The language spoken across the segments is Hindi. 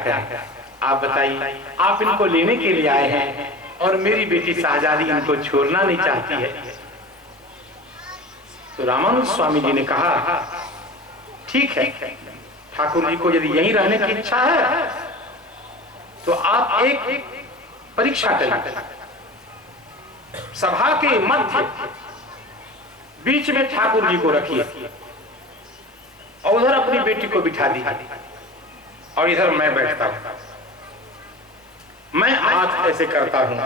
करें? आप बताइए, आप इनको लेने के लिए आए हैं और मेरी बेटी शाहजादी इनको छोड़ना नहीं चाहती है। तो रामानुज स्वामी जी ने कहा ठीक है, ठाकुर जी को यदि यहीं रहने की इच्छा है तो आप एक परीक्षा करिए। सभा के मध्य बीच में ठाकुर जी को रखिए और उधर अपनी बेटी को बिठा दीजिए और इधर मैं बैठता हूं। मैं हाथ ऐसे करता हूं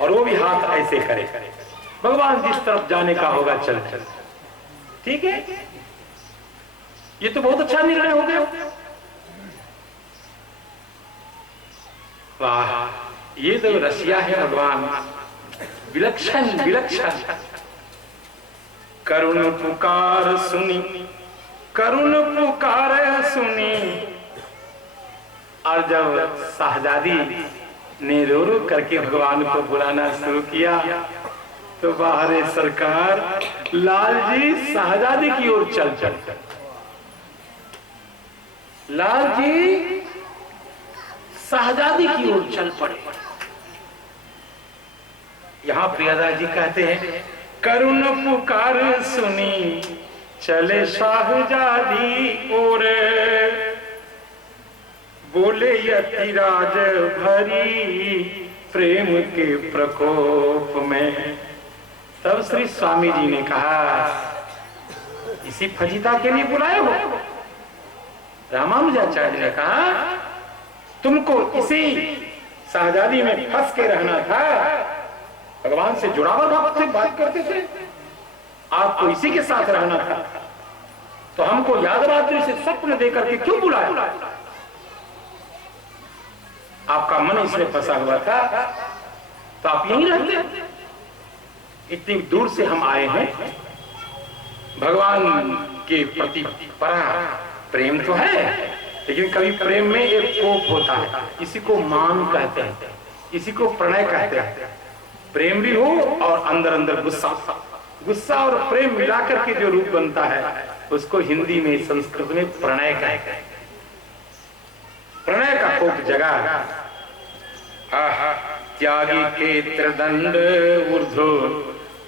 और वो भी हाथ ऐसे करे। भगवान जिस तरफ जाने का होगा चल चल। ठीक है, ये तो बहुत अच्छा निर्णय हो गया। वाह, ये तो रसिया है भगवान, विलक्षण विलक्षण। करुण पुकार सुनी, करुण पुकार सुनी। और जब शाहजादी ने रो रो करके भगवान को बुलाना शुरू किया तो बाहर सरकार लाल जी शाहजादी की ओर चल चल। लाल जी शाहजादी की ओर चल पड़े। यहां प्रियादास जी कहते हैं करुण पुकार सुनी चले शाहजादी और बोले यतिराज भरी प्रेम के प्रकोप में। तब श्री स्वामी जी ने कहा इसी फजीता के लिए बुलाए हो? रामानुजाचार्य ने कहा तुमको इसी शाहजादी में फंस के रहना था। भगवान से जुड़ावर भक्त से बात करते थे, आपको इसी के साथ रहना था, तो हमको यादरात्रि से स्वप्न देकर के क्यों बुलाया? आपका मन इसमें फंसा हुआ था तो आप यहीं रहते। इतनी दूर से हम आए हैं, भगवान के प्रति परा प्रेम तो है, लेकिन कभी प्रेम में एक कोप होता है। इसी को मान कहते हैं, इसी को प्रणय कहते हैं। प्रेम भी हो और अंदर अंदर गुस्सा, गुस्सा और प्रेम मिलाकर के जो रूप बनता है उसको हिंदी में संस्कृत में प्रणय कहते हैं। प्रणय का कोप जगा। त्यागी के त्रिदंड ऊर्ध्व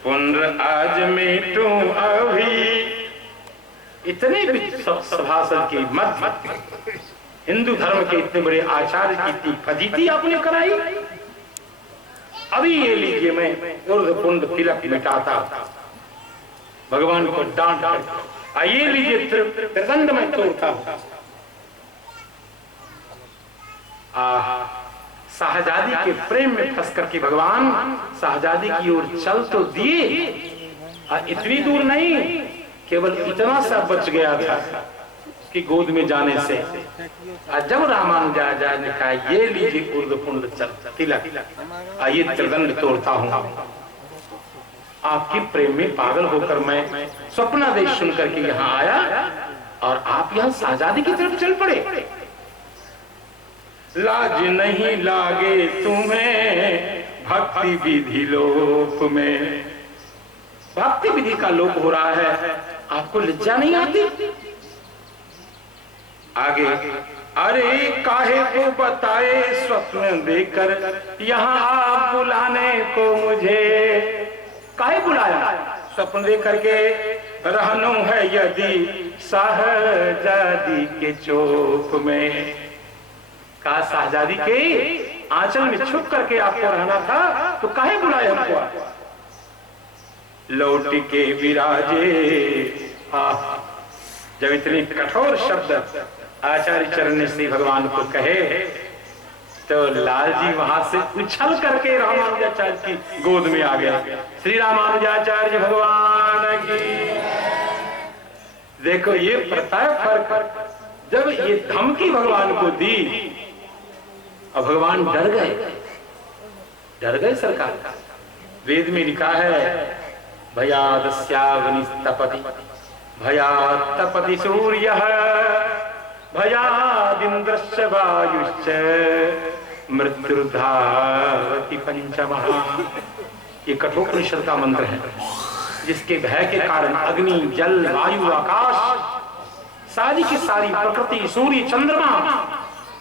पुनः आज मेटू अभी। इतने सभासद के मध्य हिंदू धर्म के इतने बड़े आचार्य की इतनी फजीती आपने कराई। अभी ये लीजिए मैं ऊर्ध्वपुंड तिलक मिटाता, भगवान को डांट कर ये लीजिए त्रिदंड में तोड़ता। शाहजादी के प्रेम में फंस करके भगवान शाहजादी की ओर चल तो दिए, इतनी दूर नहीं, केवल इतना सा बच गया था कि गोद में जाने से। जब रामानुजाचार्य ने कहा ये लीजिए ऊर्ध्वपुंड तिलक, ये त्रिदंड तोड़ता हूं, आपके प्रेम में पागल होकर मैं स्वप्नादेश सुन करके यहाँ आया और आप यहाँ शाहजादी की तरफ चल पड़े। लाज नहीं लागे तुम्हें भक्ति विधि लोक में। भक्ति विधि का लोप हो रहा है, आपको लज्जा नहीं आती? आगे अरे काहे को बताए स्वप्न देकर यहाँ आप बुलाने को मुझे। काहे बुलाया? स्वप्न देकर के रहनो है यदि शाहजादी के चौक में। कहा शाहजादी के आंचल में छुप करके आपको रहना था तो काहे बुलाया हमको? लौट के विराजे। जब इतने कठोर शब्द आचार्य चरण ने श्री भगवान को कहे तो लाल जी वहां से उछल करके रामानुजाचार्य की गोद में आ गया। श्री रामानुजाचार्य भगवान की। देखो ये पता है फर्क। जब ये धमकी भगवान को दी और भगवान डर गए सरकार। वेद में लिखा है भयादस्याग्निस्तपति भयात्तपति सूर्यः भयादिन्द्रश्च वायुश्च मृत्युर्धावति पंचमः। ये कठोपनिषद का मंत्र है, जिसके भय के कारण अग्नि, जल, वायु, आकाश, सारी की सारी प्रकृति, सूर्य, चंद्रमा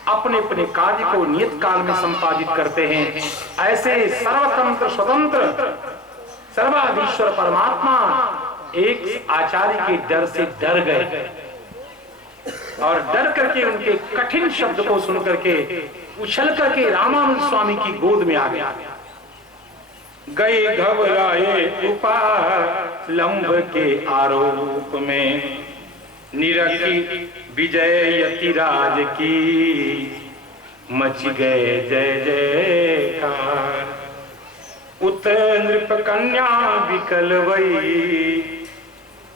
अपने अपने कार्य को नियत काल में संपादित करते हैं। ऐसे सर्वतंत्र स्वतंत्र सर्वाधीश्वर परमात्मा एक आचार्य के डर से डर गए और डर करके उनके कठिन शब्द को सुन करके उछल करके रामानंद स्वामी की गोद में आ गया। गए घबराए उपालंब के आरोप में, निरखी विजय यतिराज की, मच गए जय जयकार। उत नृप कन्या विकल वही,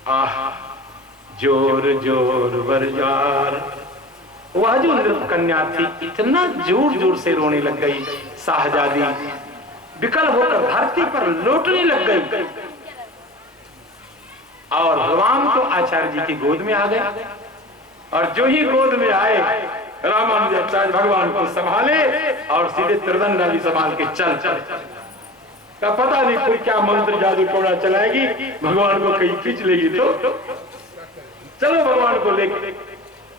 आह जोर जोर बरजार। वह जो नृप कन्या थी इतना जोर जोर से रोने लग गई, शाहजादी विकल होकर धरती पर लौटने लग गई और भगवान तो आचार्य जी की गोद में आ गए। और जो ही गोद में आए रामानुजाचार्य भगवान को संभाले और सीधे त्रिदंड भी संभाल के चल का पता नहीं कोई क्या मंत्र जादू टोड़ा चलाएगी, भगवान को कहीं खींच लेगी तो चलो भगवान को लेकर।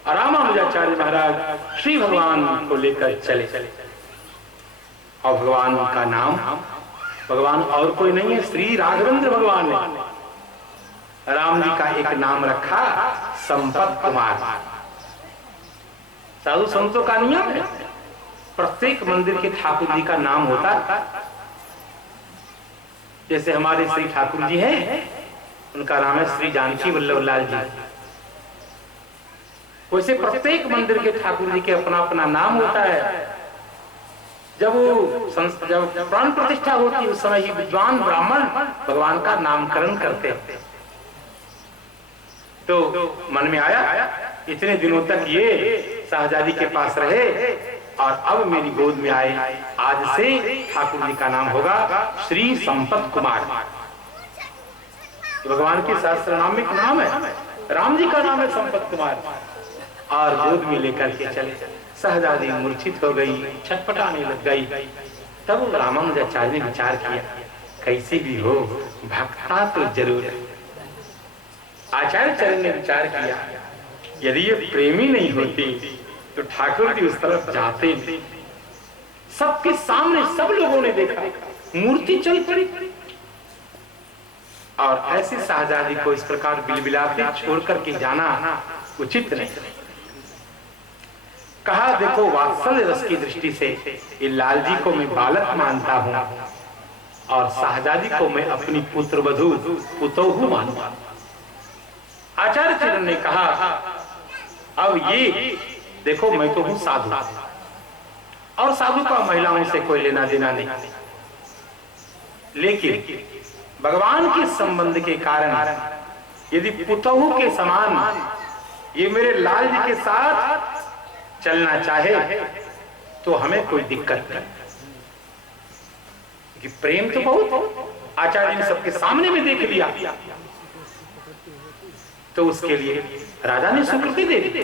रामानुजाचार्य महाराज श्री भगवान को लेकर चले। और भगवान का नाम भगवान और कोई नहीं है, श्री राघवेंद्र भगवान ने राम जी का एक नाम रखा, संपत कुमार। साधु संतों का नियम है, प्रत्येक मंदिर के ठाकुर जी का नाम होता है। जैसे हमारे श्री ठाकुर जी हैं, उनका नाम है श्री जानकी वल्लभ लाल जी। वैसे प्रत्येक मंदिर के ठाकुर जी के अपना अपना नाम होता है। जब प्राण प्रतिष्ठा होती है उस समय ही विद्वान ब्राह्मण भगवान का नामकरण करते हैं। तो मन में आया इतने दिनों तक ये शाहजादी के पास रहे और अब मेरी गोद में आए, आज से ठाकुर जी का नाम होगा श्री संपत कुमार। भगवान के शास्त्र नाम में नाम है, राम जी का नाम है संपत कुमार। और गोद में लेकर के चले। शाहजादी मूर्छित हो गई, छटपटाने लग गई। तब रामानुजाचार्य ने विचार किया, कैसे भी हो भक्ता तो जरूर है। आचार्य चरण ने विचार किया, यदि ये प्रेमी नहीं होती तो ठाकुर जी उस तरफ जाते नहीं। सबके सामने सब लोगों ने देखा, मूर्ति चल पड़ी और ऐसी शाहजादी को इस प्रकार बिलबिलाते छोड़ करके जाना उचित नहीं। कहा, देखो वात्सल्य रस की दृष्टि से ये लाल जी को मैं बालक मानता हूं और शाहजादी को मैं अपनी पुत्र वधू पुतोहू मानूंगा। आचार्य चरण ने कहा, अब ये देखो मैं तो हूं साधु और साधु का महिलाओं से कोई लेना देना नहीं, लेकिन भगवान के संबंध के कारण यदि पुतोहू के समान ये मेरे लाल जी के साथ चलना चाहे तो हमें कोई दिक्कत नहीं, कि प्रेम तो बहुत आचार्य ने सबके सामने में देख लिया। तो उसके लिए राजा ने स्वीकृति दे दी।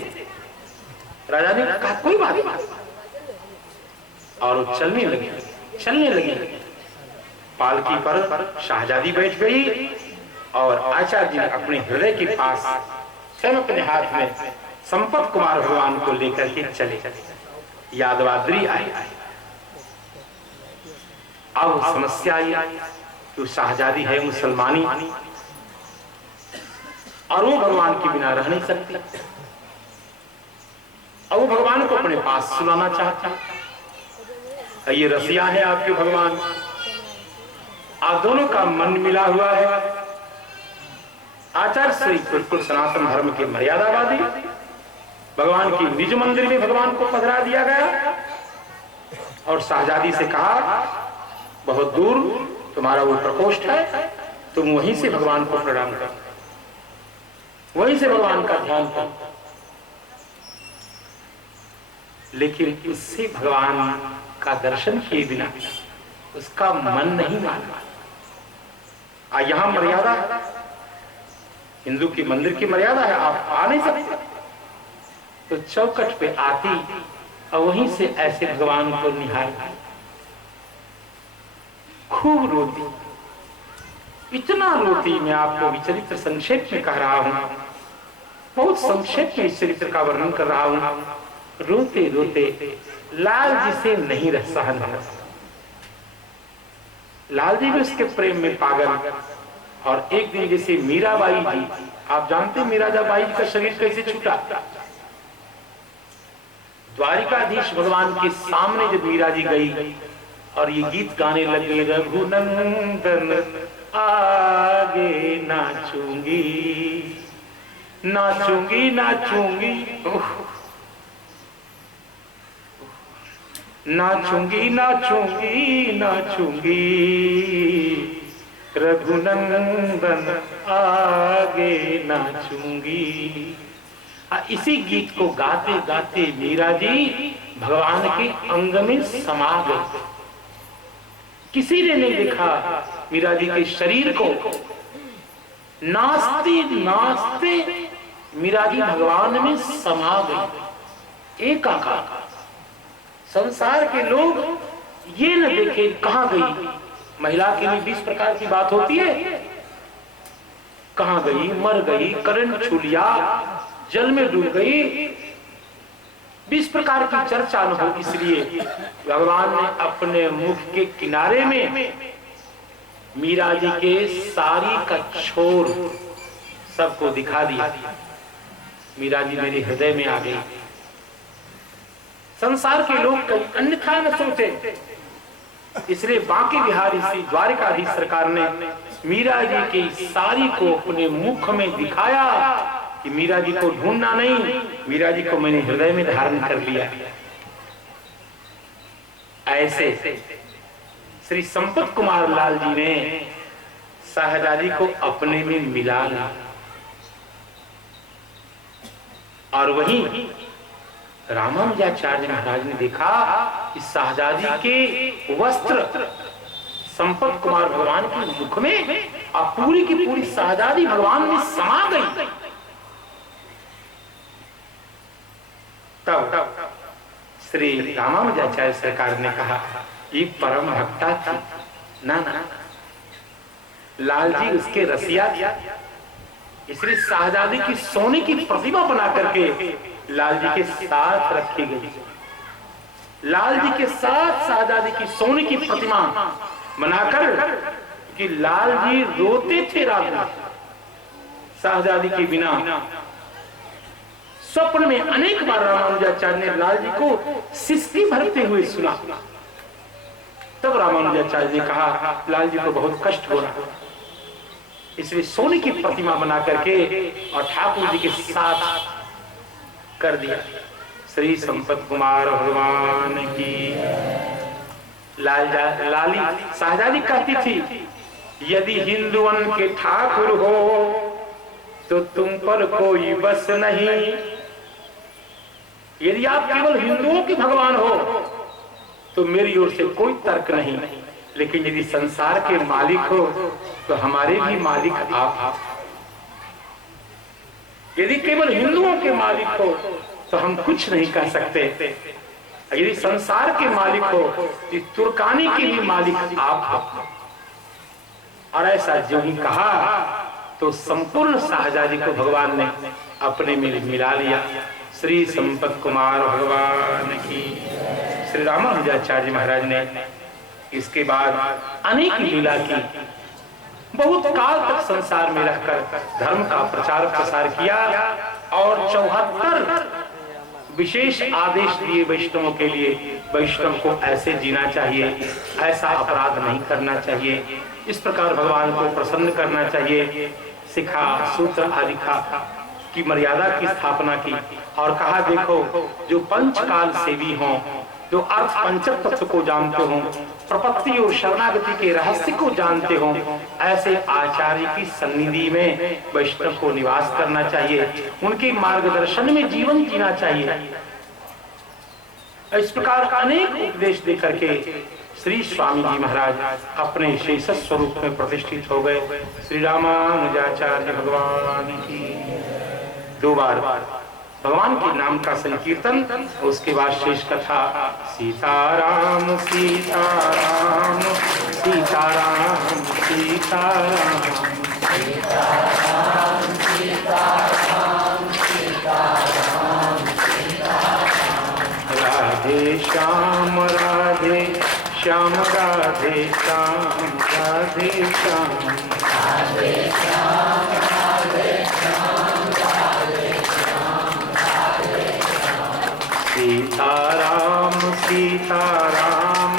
राजा ने कहा कोई बात नहीं, और वो चलने लगी। पालकी पर शाहजादी बैठ गई और आचार्य जी ने अपने हृदय के पास स्वयं अपने हाथ में संपत कुमार भगवान को लेकर के चले। यादवाद्री आई। अब समस्या आई कि शाहजादी है मुसलमानी और वो भगवान के बिना रह नहीं सकती। अब वो भगवान को अपने पास सुलाना चाहती। ये रसिया है आपके भगवान, आप दोनों का मन मिला हुआ है। आचार्य श्री बिल्कुल सनातन धर्म के मर्यादावादी, भगवान की निज मंदिर में भगवान को पधरा दिया गया और शाहजादी से कहा, बहुत दूर तुम्हारा वो प्रकोष्ठ है, तुम वहीं से भगवान को प्रणाम करो, वहीं से भगवान का ध्यान करो। लेकिन उससे भगवान का दर्शन किए बिना उसका मन नहीं माना। यहां मर्यादा, हिंदू की मंदिर की मर्यादा है, आप आ नहीं सकते। तो चौकट पे आती और वहीं से ऐसे भगवान को निहारती, खूब रोती, इतना रोती। मैं आपको चरित्र संक्षेप में कह रहा हूं, बहुत संक्षेप में इस चरित्र का वर्णन कर रहा हूं। रोते रोते लाल जी से नहीं रह सहन हुआ। लाल जी भी उसके प्रेम में पागल। और एक दिन जैसे मीराबाई जी, आप जानते मीराबाई का शरीर कैसे छूटा? द्वारिकाधीश भगवान के सामने जब मीरा जी गई और ये गीत गाने लगे, रघुनंदन आगे नाचूंगी नाचूंगी नाचूंगी नाचूंगी नाचूंगी नाचूंगी, रघुनंदन आगे नाचूंगी। इसी गीत को गाते गाते मीरा जी भगवान के अंग में समा गई। किसी ने नहीं देखा मीरा जी के शरीर को। नाचते नाचते मीरा जी भगवान में समा गई, एकाकार। संसार के लोग ये न देखे कहां गई। महिला के लिए 20 प्रकार की बात होती है। कहां गई, मर गई, करंट छू लिया, जल में डूब गई, 20 प्रकार की चर्चा न हो। इसलिए भगवान ने अपने मुख के किनारे में मीरा जी के साड़ी का छोर सबको दिखा दिया। मीरा जी मेरे हृदय में आ गई। संसार के लोग अन्यथा न सोचे। इसलिए बांके बिहारी श्री द्वारिकाधीश सरकार ने मीरा जी की साड़ी को अपने मुख में दिखाया कि मीरा जी को ढूंढना नहीं, मीरा जी को मैंने हृदय में धारण कर लिया। ऐसे श्री संपत कुमार लाल जी ने शाहजादी को अपने में मिला लिया। और वहीं रामानुजाचार्य महाराज ने देखा कि शाहजादी के वस्त्र संपत कुमार भगवान के मुख में और पूरी की पूरी शाहजादी भगवान में समा गई। तब श्री रामानुजाचार्य सरकार ने कहा ये परम भक्ता थी। ना ना, लाल जी उसके रसिया दिया। इसलिए शाहजादी की सोने की प्रतिमा बना करके लाल जी के साथ रखी गई। लाल जी के साथ शाहजादी की सोने की प्रतिमा बनाकर कि लाल जी रोते थे रात में शाहजादी के बिना। स्वप्न में अनेक बार रामानुजाचार्य ने लाल जी को सिसकी भरते हुए सुना। तब रामानुजाचार्य ने कहा लाल जी को बहुत कष्ट हो रहा, इसलिए सोने की प्रतिमा बना करके और ठाकुर जी के साथ कर दिया। श्री संपत कुमार भगवान की। लाली शाहजादी कहती थी यदि हिंदुओं के ठाकुर हो तो तुम पर कोई बस नहीं। यदि आप केवल हिंदुओं के भगवान हो तो मेरी ओर से कोई तर्क नहीं, लेकिन यदि संसार के मालिक हो तो हमारे भी मालिक आप। यदि केवल हिंदुओं के मालिक हो तो हम कुछ नहीं कह सकते। यदि संसार के मालिक हो तो तुर्कानी के भी मालिक आप। और ऐसा जो ही कहा तो संपूर्ण शाहजादी को भगवान ने अपने में मिला लिया। श्री संपत कुमार भगवान की। श्री रामानुजाचार्य महाराज ने इसके बाद अनेक लीला की। बहुत काल तक संसार में रहकर धर्म का प्रचार प्रसार किया और 74 विशेष आदेश दिए वैष्णवों के लिए। वैष्णव को ऐसे जीना चाहिए, ऐसा अपराध नहीं करना चाहिए, इस प्रकार भगवान को प्रसन्न करना चाहिए। सिखा सूत्र आदि की मर्यादा की स्थापना की और कहा देखो जो पंचकाल सेवी हों, जो अर्थ पंचक तत्व को जानते हो, प्रपत्ति और शरणागति के रहस्य को जानते हो, ऐसे आचार्य की सन्निधि में वैष्णव को निवास करना चाहिए, उनके मार्गदर्शन में जीवन जीना चाहिए। इस प्रकार अनेक उपदेश देकर के श्री स्वामी जी महाराज अपने शेष स्वरूप में प्रतिष्ठित हो गए। श्री रामानुजाचार्य भगवान की। 2 बार भगवान के नाम का संकीर्तन, उसके बाद शेष कथा। सीताराम सीताराम सीताराम सीताराम सीताराम सीताराम सीताराम सीताराम श्याम राधे श्याम राधे श्याम राधे श्याम राधे श्याम राधे श्याम राधे श्याम राधे श्याम सीताराम सीताराम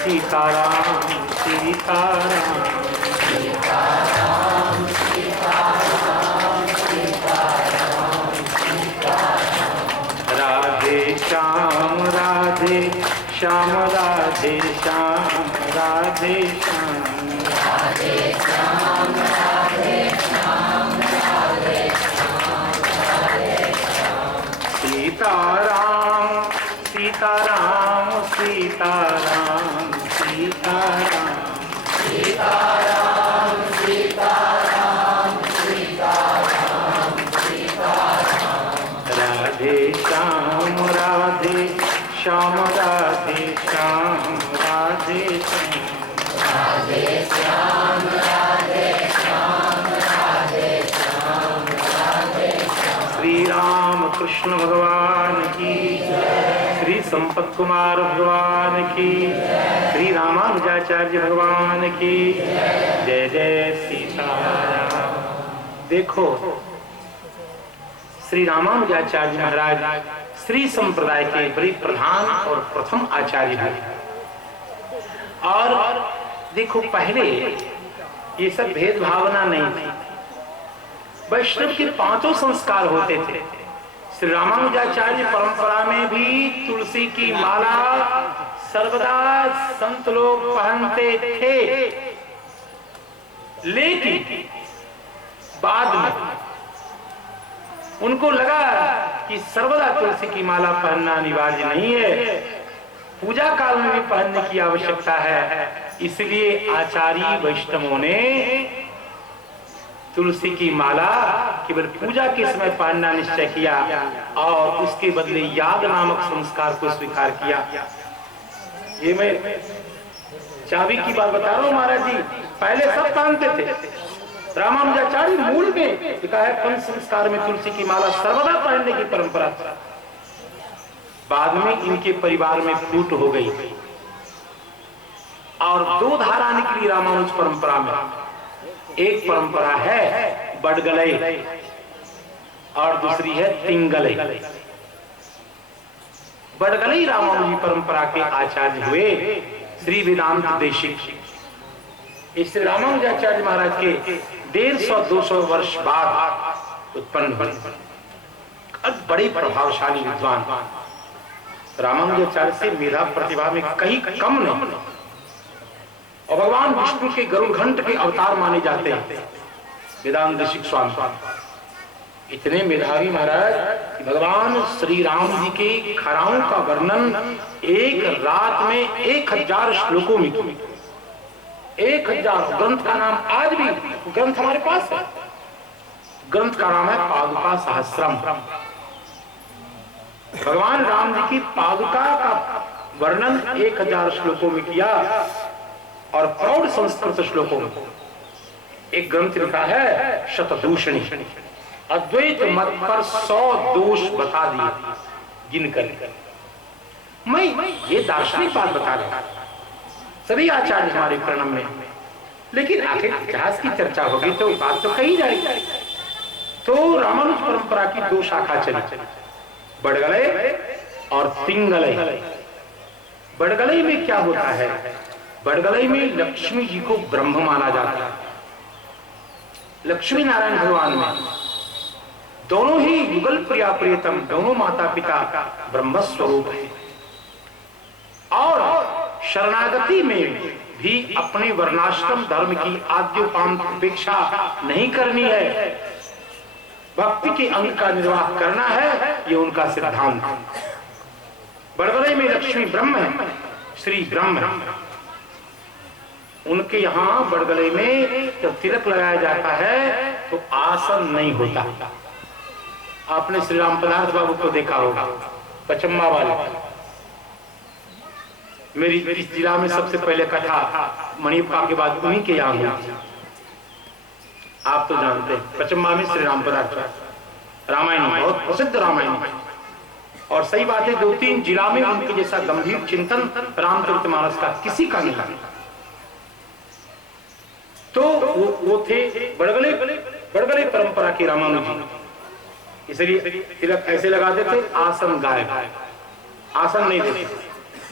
सीताराम सीताराम सीताराम सीताराम सीताराम सीताराम राधे श्याम राधे श्याम राधे श्याम राधे श्याम राधे श्याम राधे श्याम राधे श्याम राधे श्याम सीताराम सीताराम सीताराम सीताराम सीताराम सीताराम सीताराम सीताराम राधे श्याम राधे श्याम राधे श्याम राधे श्याम राधे श्याम राधे श्याम राधे श्याम राधे श्याम श्री राम कृष्ण भगवान की श्री संपत कुमार भगवान की श्री रामानुजाचार्य भगवान की जय जय सीताराम। देखो श्री रामानुजाचार्य महाराज श्री संप्रदाय के बड़े प्रधान और प्रथम आचार्य हैं। और देखो पहले ये सब भेदभावना नहीं थी। वैष्णव के 5 संस्कार होते थे। श्री रामानुजाचार्य परंपरा में भी तुलसी की माला सर्वदा संत लोग पहनते थे, लेकिन बाद में उनको लगा कि सर्वदा तुलसी की माला पहनना अनिवार्य नहीं है, पूजा काल में भी पहनने की आवश्यकता है। इसलिए आचार्य वैष्णवों ने तुलसी की माला केवल पूजा के समय पहनना निश्चय किया और उसके बदले याद नामक संस्कार को स्वीकार किया। ये मैं चाबी की बात बता रहा हूँ महाराज जी, पहले सब पहनते थे। रामानुजाचार्य मूल में लिखा है पंच संस्कार में तुलसी की माला सर्वदा पहनने की परंपरा। बाद में इनके परिवार में फूट हो गई और 2 धारा निकली रामानुज परंपरा में। एक परंपरा है बडगलई और दूसरी है तिंगलई। बडगलई रामानुजी परंपरा के आचार्य हुए श्री वेदांत देशिक। इस रामानुजाचार्य महाराज के 150-200 वर्ष बाद उत्पन्न हुए बड़े प्रभावशाली विद्वान। रामानुजाचार्य से मेधा प्रतिभा में कहीं कम नहीं और भगवान विष्णु के गरुड़ घंट के अवतार माने जाते हैं वेदांत देशिक स्वामी। इतने मेधावी महाराज कि भगवान श्री राम जी के खराओं का वर्णन एक रात में 1000 श्लोकों में किया। 1000 ग्रंथ का नाम आज भी ग्रंथ हमारे पास है। ग्रंथ का नाम है पादुका सहस्त्रम। भगवान राम जी की पादुका का वर्णन 1000 श्लोकों में किया और प्रौढ़ संस्कृत श्लोकों में। एक ग्रंथ लिखा है शतदूषणी, अद्वैत मत पर 100 दोष बता दिए गिनकर। मैं ये दार्शनिक बात बता रहा हूं, सभी आचार्य हमारे प्रणम में, लेकिन आखिर इतिहास की चर्चा होगी तो बात तो कही जाएगी। तो रामानुज परंपरा की 2 शाखा चली, बडगलई और तिंगलई। बडगलई में क्या होता है? बडगलई में लक्ष्मी जी को ब्रह्म माना जाता है। लक्ष्मी नारायण भगवान में दोनों ही युगल प्रिया प्रियतम, दोनों माता पिता ब्रह्म स्वरूप है। और शरणागति में भी अपने वर्णाश्रम धर्म की आद्योपांत उपेक्षा नहीं करनी है, भक्ति के अंग का निर्वाह करना है, ये उनका सिद्धांत। बडगलई में लक्ष्मी ब्रह्म है, श्री ब्रह्म है। उनके यहाँ बडगलई में जब तिलक लगाया जाता है तो आसन नहीं होता। आपने श्री राम पदार्थ बाबू को देखा होगा, पचम्मा वाले। मेरी इस जिला में सबसे पहले कथा मणिप्पा के बाद उन्हीं के यहाँ हुई। आप तो जानते हैं, पचम्मा में श्री राम पदार्थ रामायण बहुत प्रसिद्ध रामायण। और सही बात है 2-3 जिला में उनके जैसा गंभीर चिंतन रामचरितमानस का किसी का नहीं। तो वो थे बड़गले परंपरा के रामानुज जी। इसलिए तिलक ऐसे लगाते थे, आसन गायब, आसन नहीं देते।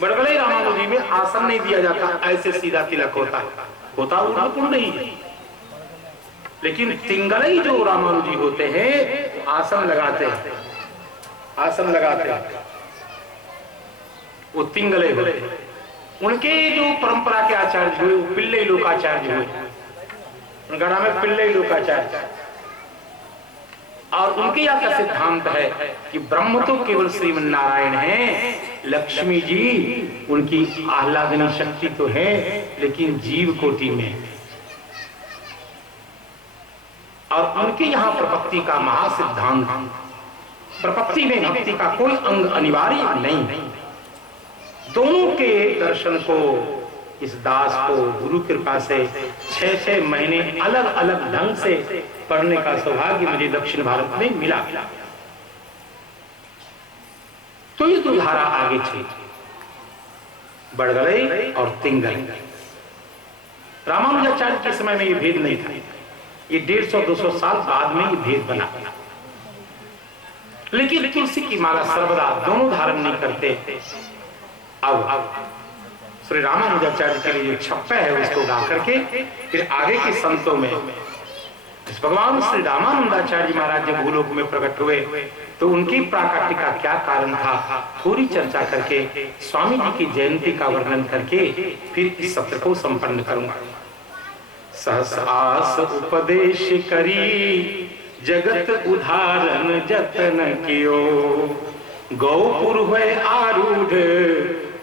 बड़गले रामानुज जी में आसन नहीं दिया जाता, ऐसे सीधा तिलक होता उल्टा नहीं है। लेकिन तिंगलई जो रामानुजी होते हैं आसन लगाते हैं, आसन लगाते हैं, वो तिंगले होते हैं। उनके जो परंपरा के आचार्य हुए वो पिल्लई लोकाचार्य हुए, उनका नाम है पिल्लई लोकाचार्य। और उनके यहाँ का सिद्धांत है कि ब्रह्म तो केवल श्रीमन्नारायण है, लक्ष्मी जी उनकी आह्लादनी शक्ति तो है लेकिन जीव कोटि में। और उनके यहाँ प्रपत्ति का महासिद्धांत, प्रपत्ति में भक्ति का कोई अंग अनिवार्य नहीं। दोनों के दर्शन को इस दास को गुरु कृपा से 6-6 महीने अलग अलग ढंग से पढ़ने का सौभाग्य मुझे दक्षिण भारत में मिला। तो ये दो धारा आगे थी, बड़गले और तिंगले। रामानुजाचार्य के समय में ये भेद नहीं था, ये 150-200 साल बाद में ये भेद बना। लेकिन तुलसी की माला सर्वदा दोनों धारण नहीं करते। अब श्री रामानुजाचार्य के लिए जो छप्पा है उसको गा करके फिर आगे के संतों में इस भगवान श्री रामानंदाचार्य महाराज जब भूलोक में प्रकट हुए तो उनकी प्राकट्य का क्या कारण था थोड़ी चर्चा करके स्वामी जी की जयंती का वर्णन करके फिर इस सत्र को संपन्न करूंगा। सहस आस उपदेश करी जगत उदाहरण जतन कियो, गौपुर हुए आरूढ़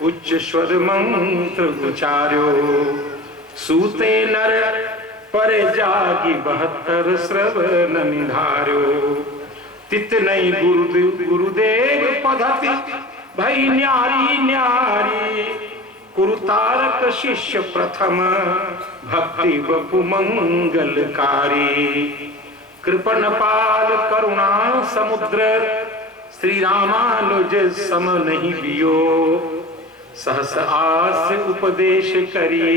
उच्च स्वर मंत्र उचार्यो, सूते नर पर जागी 72 श्रवण निधार्यो, तित नहीं गुरुदेव पद्धति भई न्यारी न्यारी, कुरुतारक शिष्य प्रथम भक्ति बपु मंगलकारी, कृपणपाल करुणा समुद्र श्री रामानुज सम नहीं लियो, सहस आस उपदेश करी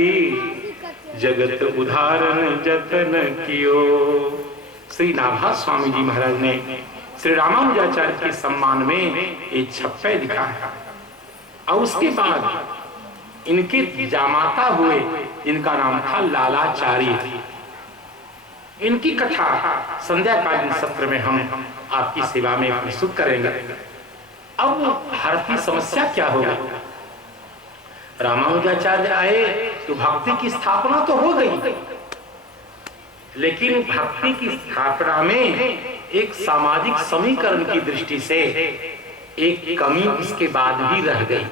जगत उदाहरण जतन कियो। श्री नाभा स्वामी जी महाराज ने श्री रामानुजाचार्य के सम्मान में एक छप्पे लिखा है। और उसके बाद इनके जामाता हुए जिनका नाम था लालाचारी, इनकी कथा संध्याकालीन सत्र में हम आपकी सेवा में प्रस्तुत करेंगे। अब भारतीय समस्या क्या होगी? रामानुजाचार्य आए तो भक्ति की स्थापना तो हो गई, लेकिन भक्ति की स्थापना में एक सामाजिक समीकरण की दृष्टि से एक कमी इसके बाद भी रह गई।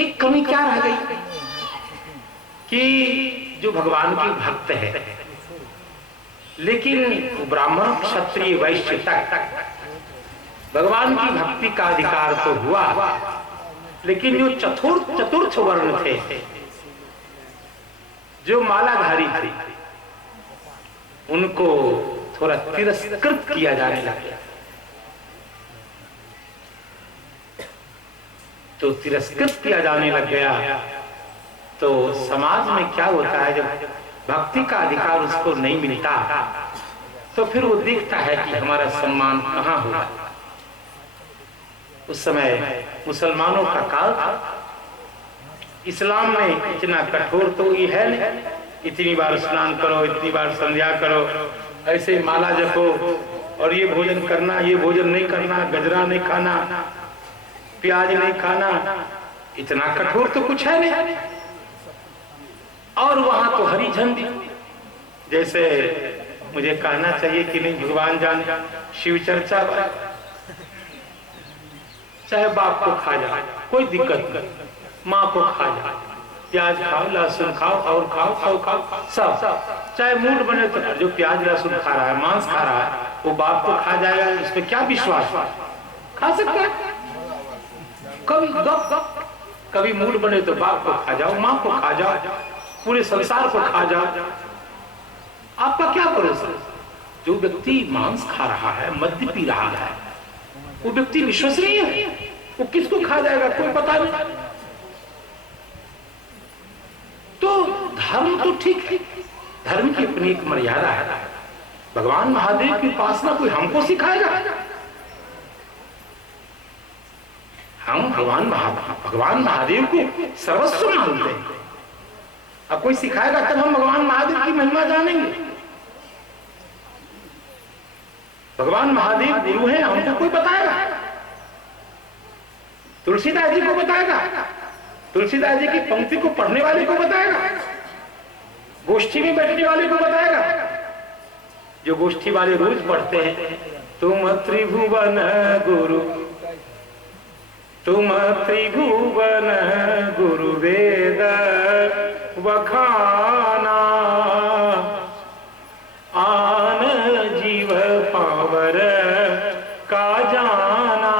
एक कमी क्या रह गई कि जो भगवान के भक्त है लेकिन ब्राह्मण क्षत्रिय वैश्य तक भगवान की भक्ति का अधिकार तो हुआ, लेकिन जो चतुर्थ वर्ण थे, जो मालाधारी थे, उनको थोड़ा तिरस्कृत किया जाने लगा। तो तिरस्कृत किया जाने लग गया तो समाज में क्या होता है, जब भक्ति का अधिकार उसको नहीं मिलता तो फिर वो देखता है कि हमारा सम्मान कहाँ होगा। उस समय मुसलमानों का काल था, इस्लाम में इतना कठोर तो ये है नहीं, इतनी बार स्नान करो, इतनी बार संध्या करो, ऐसे माला जपो और ये भोजन करना, ये भोजन नहीं करना, गजरा नहीं खाना, प्याज नहीं खाना, इतना कठोर तो कुछ है नहीं। और वहां तो हरी झंडी, जैसे मुझे कहना चाहिए कि नहीं भगवान जान, शिव चर्चा, चाहे बाप को खा जाए कोई दिक्कत नहीं, माँ को खा जाए, प्याज खाओ, लहसुन खाओ और खाओ सब, चाहे मूड बने तो जो प्याज लहसुन खा रहा है, मांस खा रहा है, वो बाप को खा जाएगा, इसमें क्या विश्वास, खा सकता है। कभी मूड बने तो बाप को खा जाओ, माँ को खा जाओ, पूरे संसार को खा जाओ, आपका क्या भरोसा। जो व्यक्ति मांस खा रहा है, मद्य पी रहा है, वो व्यक्ति विश्वसनीय है, वो किसको खा जाएगा कोई पता नहीं। तो धर्म तो ठीक है, धर्म की अपनी एक मर्यादा है। भगवान महादेव की उपासना कोई हमको सिखाएगा? हम भगवान महादेव को सर्वस्व मानते हैं। अब कोई सिखाएगा तब हम भगवान महादेव की महिमा जानेंगे। भगवान महादेव गुरु हैं, हमको कोई बताएगा? तुलसीदास जी को बताएगा? तुलसीदास जी की पंक्ति को पढ़ने वाले को बताएगा? गोष्ठी में बैठने वाले को बताएगा? जो गोष्ठी वाले रोज पढ़ते हैं, तुम त्रिभुवन गुरु, तुम त्रिभुवन गुरु वेद वखाना, आन जीव पावर का जाना।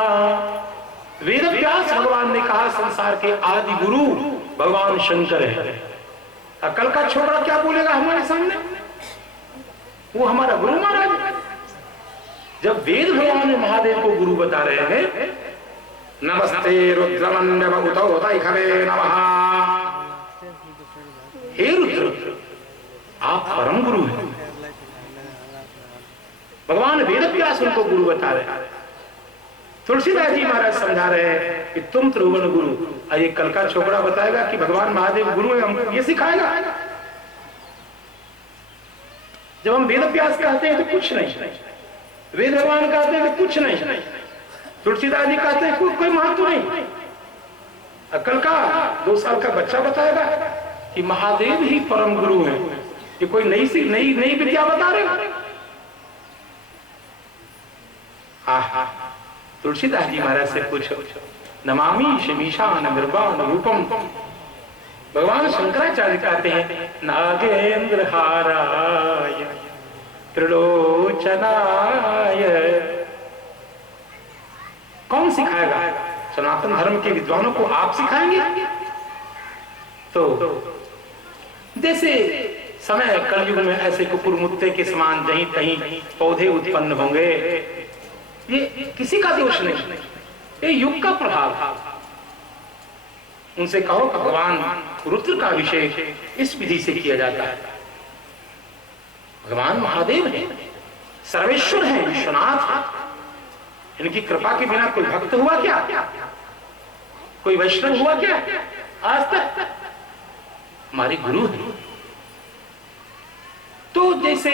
वेद व्यास भगवान ने कहा संसार के आदि गुरु भगवान शंकर है। अकल का छोकरा क्या बोलेगा हमारे सामने? वो हमारा गुरु महाराज। जब वेद भगवान ने महादेव को गुरु बता रहे हैं, नमस्ते रुद्रमन्यव उतौ तैखवे नमः, हे रुद्र आप परम गुरु हैं। भगवान वेद व्यास उनको गुरु बता रहे हैं। तुलसीदास जी महाराज समझा रहे हैं कि तुम त्रिभुवन गुरु। और ये कल का छोकरा बताएगा कि भगवान महादेव गुरु है, हमको ये सिखाएगा? जब हम वेद व्यास कहते हैं तो कुछ नहीं, वेद भगवान कहते हैं तो कुछ नहीं, तुलसीदास जी कहते हैं कोई महत्व नहीं। अकल का 2 साल का बच्चा बताएगा कि महादेव ही परम गुरु है। ये कोई नई विद्या बता रहे? आहा, तुलसीदास जी महाराज से पूछो, नमामि शमीशान निर्वाण रूपम। भगवान शंकराचार्य कहते हैं नागेंद्र हाराय त्रिलोचनाय। कौन सिखाएगा? सनातन धर्म के विद्वानों को आप सिखाएंगे? तो जैसे समय कलयुग में ऐसे कुकुर मुत्ते के समान जहीं तहीं पौधे उत्पन्न होंगे, ये किसी का दोष नहीं, ये युग का प्रभाव। उनसे कहो भगवान रुद्र का अभिषेक इस विधि से किया जाता है। भगवान महादेव है, सर्वेश्वर है, विश्वनाथ है। इनकी कृपा के बिना कोई भक्त हुआ क्या? कोई वैष्णव हुआ क्या आज तक? हमारे गुरु हैं। तो जैसे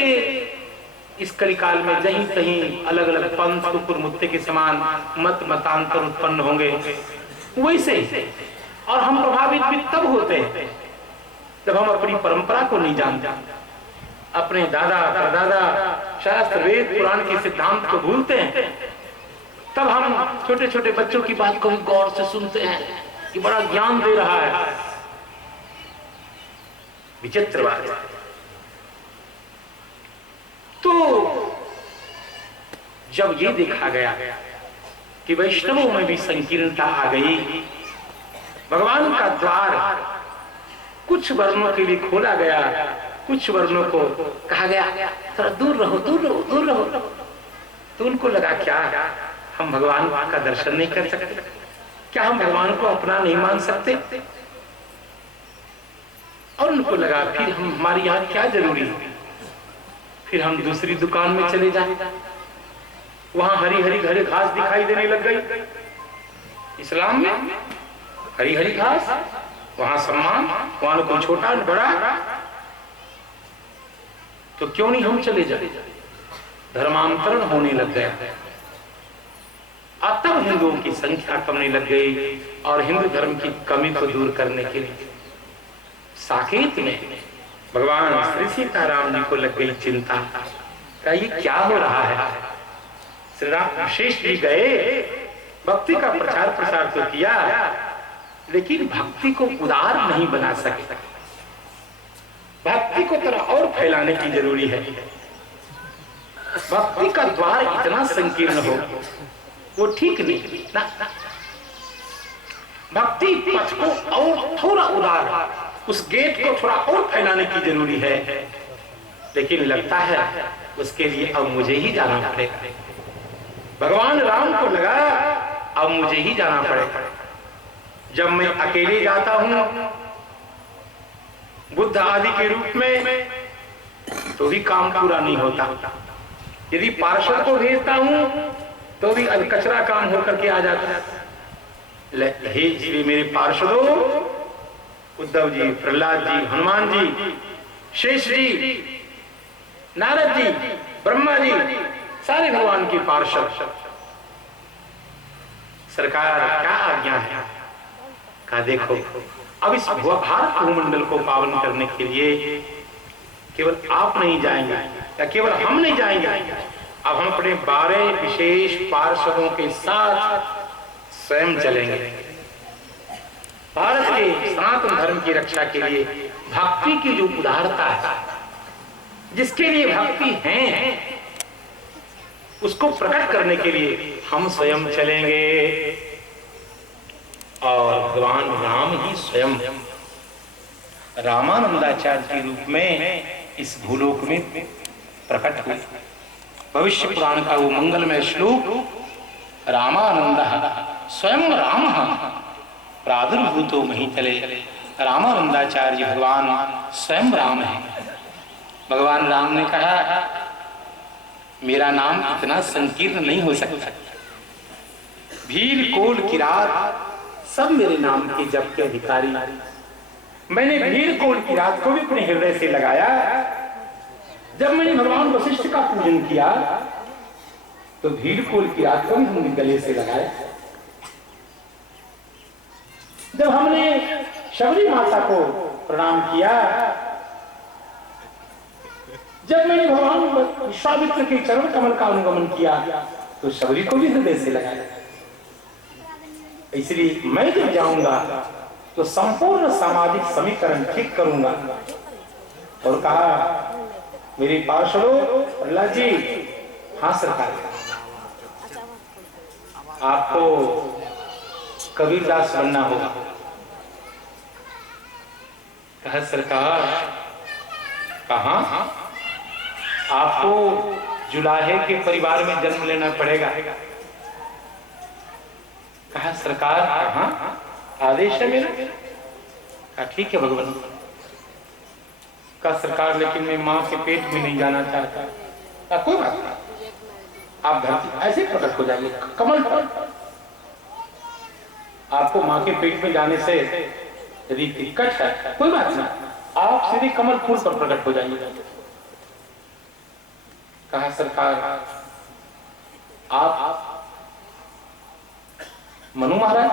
इस कलिकाल में जहीं तहीं अलग अलग पंथ कुकुर मुत्ते के समान मत मतांतर उत्पन्न होंगे, वैसे और हम प्रभावित भी तब होते हैं जब हम अपनी परंपरा को नहीं जानते, अपने दादा परदादा शास्त्र वेद पुराण के सिद्धांत को भूलते हैं। तब हम छोटे छोटे बच्चों की बात को भी गौर से सुनते हैं कि बड़ा ज्ञान दे रहा है। विचित्र बात है। तो जब ये देखा गया कि वैष्णवों में भी संकीर्णता आ गई, भगवान का द्वार कुछ वर्णों के लिए खोला गया, कुछ वर्णों को कहा गया थोड़ा दूर रहो, दूर रहो, दूर रहो। तो उनको लगा क्या हम भगवान का दर्शन नहीं कर सकते? क्या हम भगवान को अपना नहीं मान सकते? और उनको लगा फिर हम हमारी यहाँ क्या जरूरी है, फिर हम दूसरी दुकान में चले जाए। वहां हरी हरी घरे घास दिखाई देने लग गई। इस्लाम में हरी हरी घास, वहां सम्मान, वहां कोई छोटा बड़ा, तो क्यों नहीं हम चले जाए? धर्मांतरण होने लग गया। अब तब हिंदुओं की संख्या कमने लग गई और हिंदू धर्म की कमी को दूर करने के लिए साकेत में भगवान श्री सीताराम जी को लग गई चिंता का ये क्या हो रहा है। श्री राम विशेष जी गए, भक्ति का प्रचार प्रसार तो किया, लेकिन भक्ति को उदार नहीं बना सके। भक्ति को तरह और फैलाने की जरूरी है। भक्ति का द्वार इतना संकीर्ण हो वो ठीक नहीं ना। भक्ति पथ को और थोड़ा उदार, उस गेट को थोड़ा और फैलाने की जरूरी है। लेकिन लगता है उसके लिए अब मुझे ही जाना पड़ेगा। भगवान राम को लगा अब मुझे ही जाना पड़ेगा। जब मैं अकेले जाता हूं बुद्ध आदि के रूप में तो भी काम पूरा नहीं होता। यदि पार्षद को भेजता हूं तो भी कचरा काम होकर के आ जाता है। इसलिए मेरे पार्षदों उद्धव जी, प्रहलाद जी, हनुमान जी, शेष जी, नारद जी, ब्रह्मा जी, सारे भगवान के पार्षद, सरकार क्या आज्ञा है? कहा देखो अब इस भारत भूमंडल को पावन करने के लिए केवल आप नहीं जाएंगे या केवल हम नहीं जाएंगे, अब हम अपने 12 विशेष पार्षदों के साथ स्वयं चलेंगे। भारत के सनातन धर्म की रक्षा के लिए भक्ति की जो उदारता है, जिसके लिए भक्ति है, उसको प्रकट करने के लिए हम स्वयं चलेंगे। और भगवान राम ही स्वयं रामानंदाचार्य के रूप में इस भूलोक में प्रकट हुए। भविष्य पुराण का वो मंगलमय श्लोक रामानंद स्वयं राम प्रादुर्भूतो महीतले, रामानंदाचार्य भगवान स्वयं राम है। भगवान राम ने कहा मेरा नाम इतना संकीर्ण नहीं हो सकता, भील कोल किरात सब मेरे नाम के जप के अधिकारी। मैंने भील कोल किरात को भी अपने हृदय से लगाया। जब मैंने भगवान वशिष्ठ का पूजन किया तो भील कोल किरात को भी हमने गले से लगाया। जब हमने शबरी माता को प्रणाम किया, जब मैंने भगवान विश्वामित्र के चरण कमल का अनुगमन किया तो शबरी को भी हृदय से लगाया। इसलिए मैं जब जाऊंगा तो संपूर्ण सामाजिक समीकरण ठीक करूंगा। और कहा मेरे पार्षदों, प्रहलाद जी, हाँ सरकार, आपको कबीरदास बनना होगा। कहा सरकार, कहां? आपको जुलाहे के परिवार में जन्म लेना पड़ेगा। कहा सरकार कहां? आदेश है मेरा। कहा ठीक है भगवान। कहा सरकार लेकिन मैं मां के पेट में नहीं जाना चाहता। कहा कोई बात नहीं, आप धरती ऐसे प्रकट हो जाइए कमल पर। आपको मां के पेट में जाने से यदि दिक्कत है कोई बात नहीं, आप सीधे कमल फूल पर प्रकट हो जाइए। कहा सरकार आप मनु महाराज,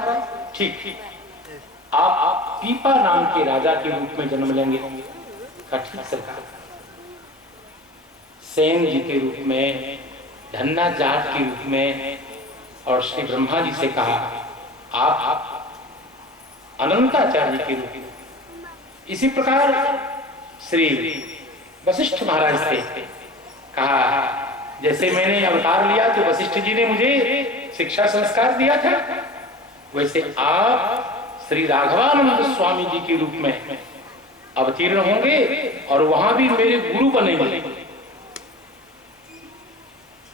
ठीक, आप पीपा नाम के राजा के रूप में जन्म लेंगे। ठीक सरकार। सेन जी के रूप में, धन्ना जाट के रूप में, और श्री ब्रह्मा जी से कहा आप अनंताचार्य के रूप में। इसी प्रकार श्री वशिष्ठ महाराज से कहा जैसे मैंने अवतार लिया तो वशिष्ठ जी ने मुझे शिक्षा संस्कार दिया था, वैसे आप श्री राघवानंद स्वामी जी के रूप में अवतीर्ण होंगे और वहां भी मेरे गुरु बनेंगे।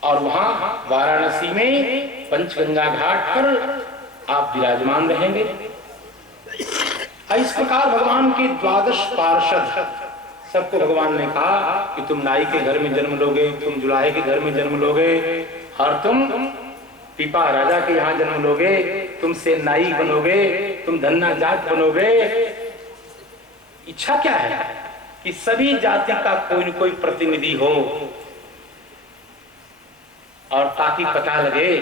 और वहां वाराणसी में पंचगंगा घाट पर आप विराजमान रहेंगे। इस प्रकार भगवान के 12 पार्षद सबको भगवान ने कहा कि तुम नाई के घर में जन्म लोगे, तुम जुलाहे के घर में जन्म लोगे, और तुम पीपा राजा के यहाँ जन्म लोगे, तुम से नाई बनोगे, तुम धन्ना जाट बनोगे। इच्छा क्या है कि सभी जाति का कोई न कोई प्रतिनिधि हो, और ताकि पता लगे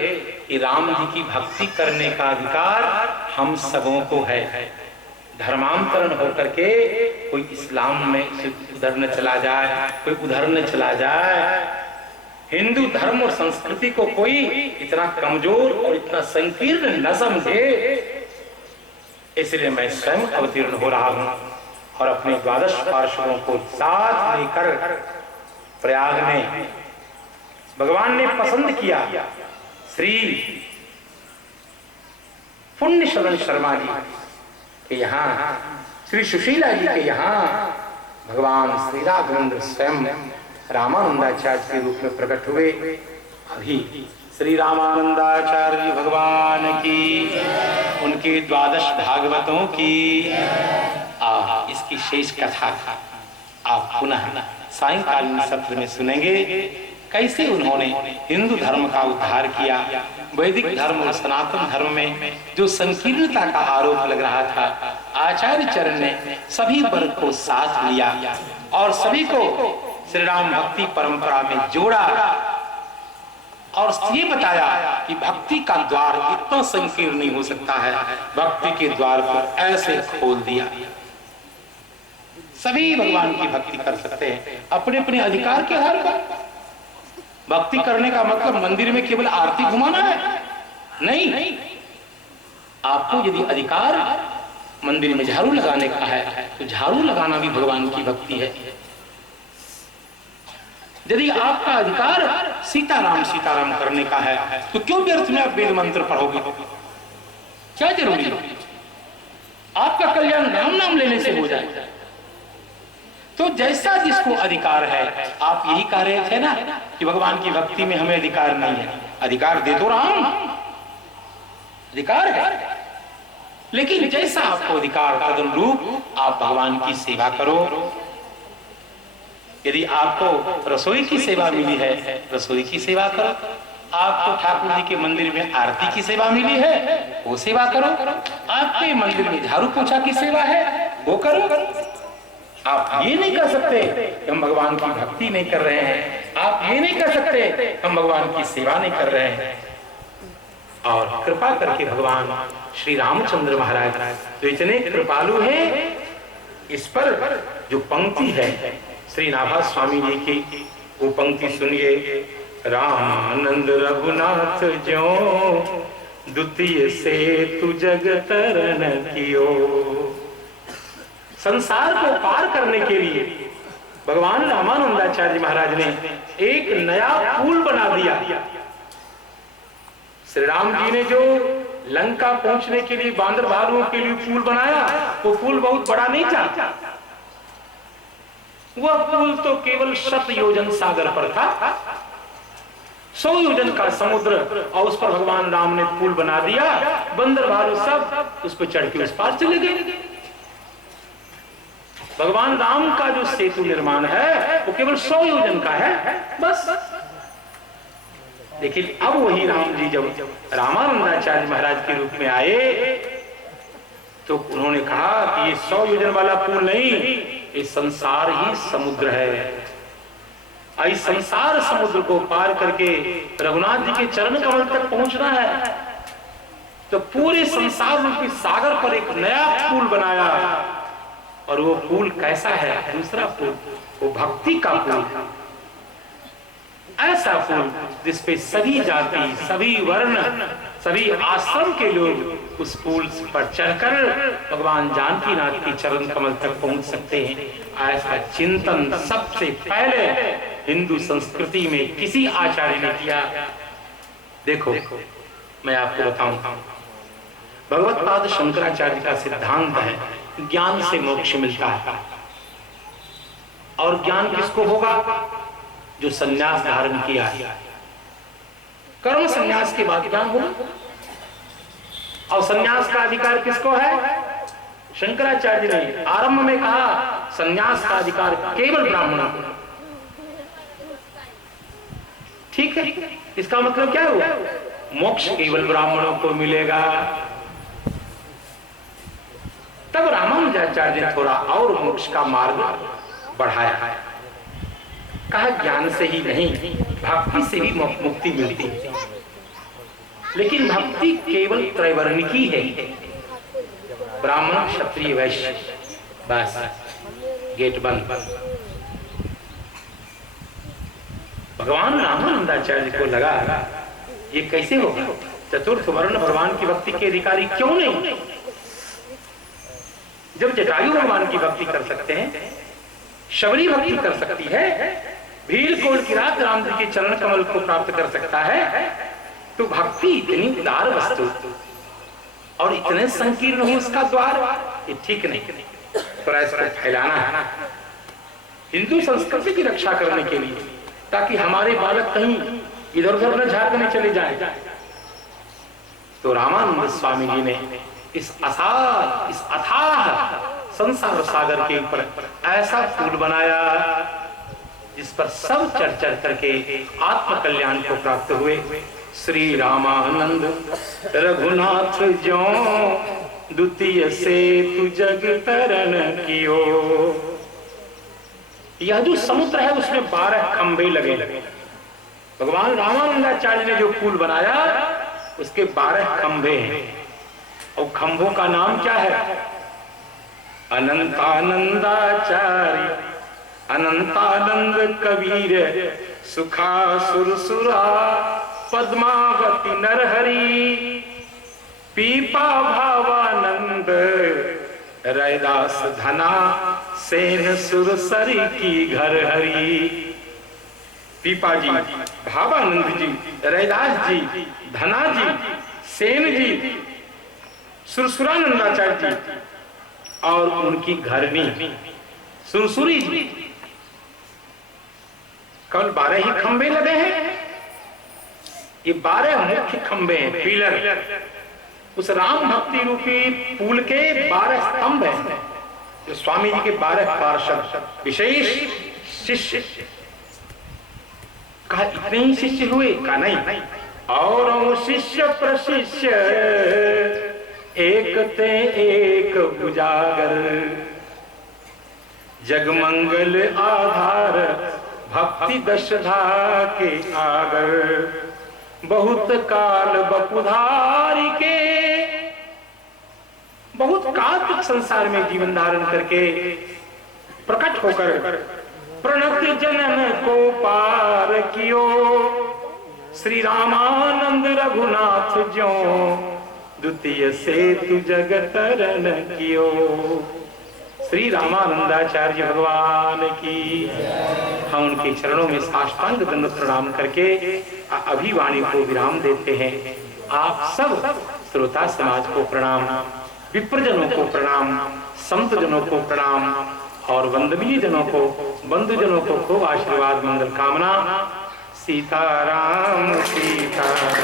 कि राम जी की भक्ति करने का अधिकार हम सबों को है। धर्मांतरण होकर के कोई इस्लाम में उधर न चला जाए, कोई उधर न चला जाए। हिंदू धर्म और संस्कृति को कोई इतना कमजोर और इतना संकीर्ण न समझे। इसलिए मैं स्वयं अवतीर्ण हो रहा हूं और अपने 12 पार्षदों को साथ लेकर प्रयाग में भगवान ने पसंद किया श्री पुण्य शरण शर्मा जी के यहाँ, श्री सुशीला जी के यहाँ भगवान श्री राघवेंद्र स्वयं रामानंदाचार्य के रूप में प्रकट हुए। अभी श्री रामानंदाचार्य भगवान की, उनके द्वादश भागवतों की इसकी शेष कथा आप पुनः सायंकालीन सत्र में सुनेंगे। कैसे उन्होंने हिंदू धर्म का उद्धार किया, वैदिक धर्म और सनातन धर्म में जो संकीर्णता का आरोप लग रहा था, आचार्य चरण ने सभी वर्ग को साथ लिया और सभी को श्री राम भक्ति परंपरा में जोड़ा और ये बताया कि भक्ति का द्वार इतना संकीर्ण नहीं हो सकता है, भक्ति के द्वार पर ऐसे खोल दिया। सभी भगवान की भक्ति कर सकते हैं अपने अपने अधिकार के आधार पर। भक्ति करने का मतलब मंदिर में केवल आरती घुमाना है नहीं, आपको यदि अधिकार मंदिर में झाड़ू लगाने का है तो झाड़ू लगाना भी भगवान की भक्ति है। यदि आपका अधिकार सीताराम सीताराम करने का है तो क्यों व्यर्थ में आप वेद मंत्र पढ़ोगे, क्या जरूरी है? आपका कल्याण राम नाम लेने से हो जाए। तो जैसा जिसको अधिकार है, आप यही कह रहे थे ना कि भगवान की भक्ति में हमें अधिकार नहीं है। अधिकार दे दो राम, अधिकार है, लेकिन जैसा आपको अधिकार तदनुरूप आप भगवान की सेवा करो। यदि आपको रसोई की सेवा मिली है, रसोई की सेवा करो। आपको ठाकुर जी के मंदिर में आरती की सेवा मिली है, वो सेवा करो। आपके मंदिर में झाड़ू पोछा की सेवा है, वो करो। आप ये नहीं कर सकते हम भगवान की भक्ति नहीं कर रहे हैं, आप ये नहीं कर सकते हम भगवान की सेवा नहीं कर रहे हैं। और कृपा करके भगवान श्री रामचंद्र महाराज तो इतने कृपालु हैं, इस पर जो पंक्ति है श्री नाभा स्वामी जी की, वो पंक्ति सुनिए। रामानंद रघुनाथ ज्यों द्वितीय से तु जग तरन कियो। संसार को पार करने के लिए भगवान रामानंदाचार्य महाराज ने एक नया पुल बना दिया। श्री राम जी ने जो लंका पहुंचने के लिए बांदर भालुओं के लिए पुल बनाया, वो पुल बहुत बड़ा नहीं था। वह पुल तो केवल 7 योजन सागर पर था, 100 योजन का समुद्र, और उस पर भगवान राम ने पुल बना दिया। बंदर भालू सब उस पर चढ़ के उस पार चले गए। भगवान राम का जो सेतु निर्माण है वो केवल 100 योजन का है बस। लेकिन अब वही राम जी जब रामानंदाचार्य महाराज के रूप में आए तो उन्होंने कहा कि ये 100 योजन वाला पुल नहीं, ये संसार ही समुद्र है। इस संसार समुद्र को पार करके रघुनाथ जी के चरण कमल तक पहुंचना है, तो पूरे संसार रूपी सागर पर एक नया पुल बनाया। और वो पुल कैसा है? दूसरा पुल, वो भक्ति का पुल, ऐसा पुल जिसपे सभी जाति, सभी वर्ण, सभी आश्रम के लोग उस पुल पर चढ़कर भगवान जानकी नाथ के चरण कमल तक पहुंच सकते हैं। ऐसा चिंतन सबसे पहले हिंदू संस्कृति में किसी आचार्य ने किया। देखो मैं आपको बताऊं, भगवत्पाद शंकराचार्य का सिद्धांत है ज्ञान से मोक्ष मिलता है। और ज्ञान किसको होगा? जो संन्यास धारण किया है। कर्म संन्यास के बाद ज्ञान होगा। और संन्यास का अधिकार किसको है? शंकराचार्य ने आरंभ में कहा संन्यास का अधिकार केवल ब्राह्मणों को। ठीक है, इसका मतलब क्या हुआ? मोक्ष केवल ब्राह्मणों को मिलेगा। तब रामानुजाचार्य ने थोड़ा और मोक्ष का मार्ग बढ़ाया। कहा ज्ञान से ही नहीं, भक्ति से भी मुक्ति मिलती है। लेकिन भक्ति केवल त्रैवर्णिकी है, ब्राह्मण क्षत्रिय वैश्य, बस गेट बंद। भगवान रामानंदाचार्य को लगा ये कैसे होगा? चतुर्थ वर्ण भगवान की भक्ति के अधिकारी क्यों नहीं? जब जटायु भगवान की भक्ति कर सकते हैं, शबरी भक्ति कर सकती है, भील कोल की रात राम जी के चरण कमल को प्राप्त कर सकता है, तो भक्ति इतनी उदार वस्तु और इतने संकीर्ण हो उसका द्वार, ये ठीक नहीं। तो इसको फैलाना है हिंदू संस्कृति की रक्षा करने के लिए, ताकि हमारे बालक कहीं इधर उधर न झांकने चले जाए। तो रामानंद स्वामी जी ने इस अथाह संसार सागर के ऊपर ऐसा पुल बनाया जिस पर सब चढ़ चढ़ करके आत्म कल्याण को प्राप्त हुए। श्री रामानंद रघुनाथ जो द्वितीय से तु जग तरण कियो। यह जो समुद्र है उसमें 12 खंभे लगे। भगवान रामानंदाचार्य ने जो पुल बनाया उसके 12 खंभे हैं और खंभों का नाम क्या है? अनंतानंदाचार्य, अनंतानंद कबीर, सुखा सुरसुरा, पद्मावती नरहरि, पीपा भावानंद, रैदास धना, सेन सुरसरी की घर हरी। पीपा जी, भावानंद जी, रैदास जी, धना जी, सेन जी, सुरसुरानंदाचार्य जी और उनकी घरनी सुरसुरी जी। कल 12 ही खंबे लगे हैं। ये 12 मुख्य खंबे हैं, पिलर। उस राम भक्ति रूपी पुल के 12 स्तंभ हैं जो स्वामी जी के 12 पार्षद विशेष शिष्य। कहा इतने ही शिष्य हुए? कहा नहीं, और शिष्य प्रशिष्य एक ते एक उजागर, जगमंगल आधार भक्ति दशधा के आगर, बहुत काल बपुधारी के। बहुत काल तक संसार में जीवन धारण करके प्रकट होकर प्रणत जनन को पार कियो। श्री रामानंद रघुनाथ जो द्वितीय से तु जग तरण कियो। श्री रामानंदाचार्य भगवान की। हम उनके चरणों में साष्टांग दंड प्रणाम करके अभिवाणी को विराम देते हैं। आप सब श्रोता समाज को प्रणाम, विप्रजनों को प्रणाम, संत जनों को प्रणाम और वंदनीय जनों को, बंधुजनों को खूब आशीर्वाद मंगल कामना। सीताराम सीताराम।